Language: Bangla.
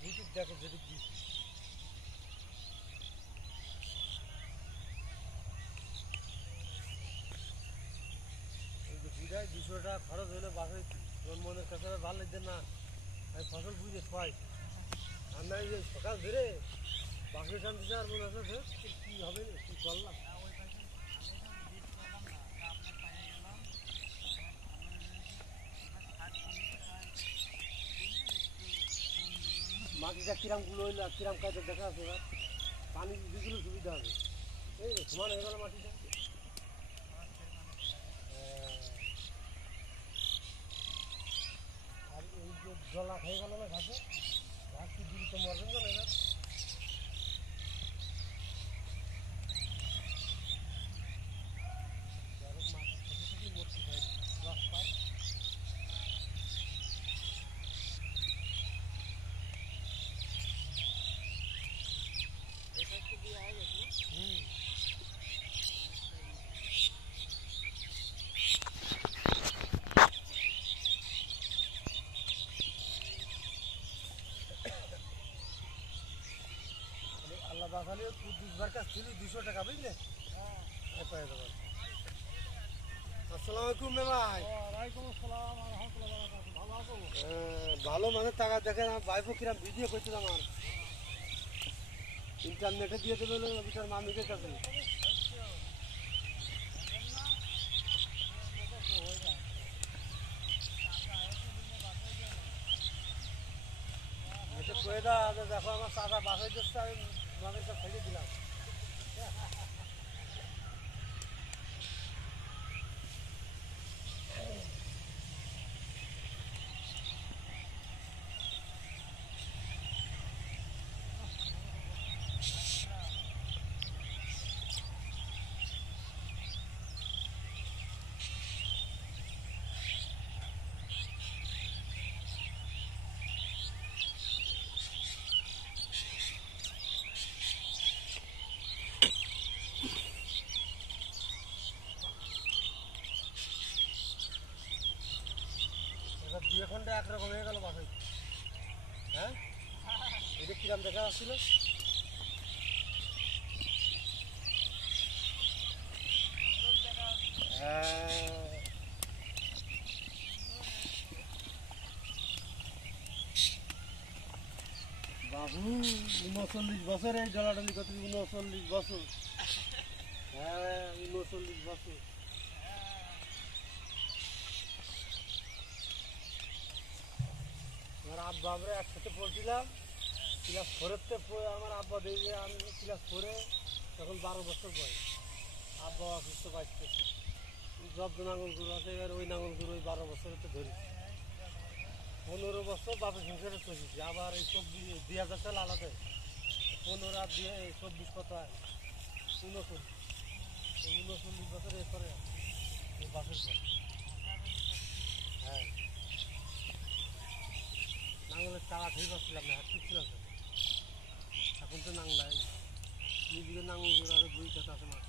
বুঝি দেখো যদি কি বিঘায় 200 টাকা খরচ হলে বাসায় তোর মনের কাছে ভালো লাগছে না। আমি ফসল বুঝে পাই আর না এই সকাল ধরে বাসে টানতে আর মনে আছে কি হবে না কি করলাম। মাটিটা কিরামগুলো হইলো কিরাম কাজে দেখা আছে এবার পানি যেগুলো সুবিধা হবে এই সমান হয়ে গেল মাটিটা। আর এই যে জলা খেয়ে গেল না ঘাসে ঘাস কি দ্রুত মরবেন না এবার। আল্লাহ বাসালে কুদ্দুসবার কাছ থেকে 200 টাকা বুঝলে পেয়ে যাবেন। আসসালামু আলাইকুম ভাই। ওয়ালাইকুম আসসালাম ওয়া রাহমাতুল্লাহি ওয়া বারাকাতুহু। ভালো আছো? ভালো মানে টাকা দেখেন আমার ভাইপো কিরাম ভিডিও করছিল আমার ইন্টারনেটে দিয়ে দেবে ওইটার মামিকের কাছে। কয়ে দা দেখো আমার চাচা বাসায় দিচ্ছে আমি মামির কাছে ছেড়ে দিলাম। এবার 2 খন্ডে একরকম হয়ে গেল বাসায়। হ্যাঁ এটা কিরাম দেখা যাচ্ছিল। বাবু 39 বছর এই জলাডালি কত 39 বছর। হ্যাঁ 39 বছর। আমার আব্বা আমরা একসাথে পড়ছিলাম ক্লাস 4-তে আমার আব্বা দেখে আমি ক্লাস 4-এ তখন 12 বছর বয়স। আব্বা অসুস্থ পাইতেছে জব্দ নাঙ্গল গুরু আছে এবার ওই নাঙ্গল গুরু ওই 12 বছরেতে ধরি 15 বছর বাপের সংসারে চলেছি। আবার এই 2000 সাল আলাদা 15 আর 24 কত 39 বছর এরপরে বাপের পর। হ্যাঁ নাঙ্গলের চালা ঠিক পাচ্ছিলাম না হাত ছিল এখন তো নাংলাই নিজেকে নাঙ্গল করে আরো 2 কথা আছে মাত্র।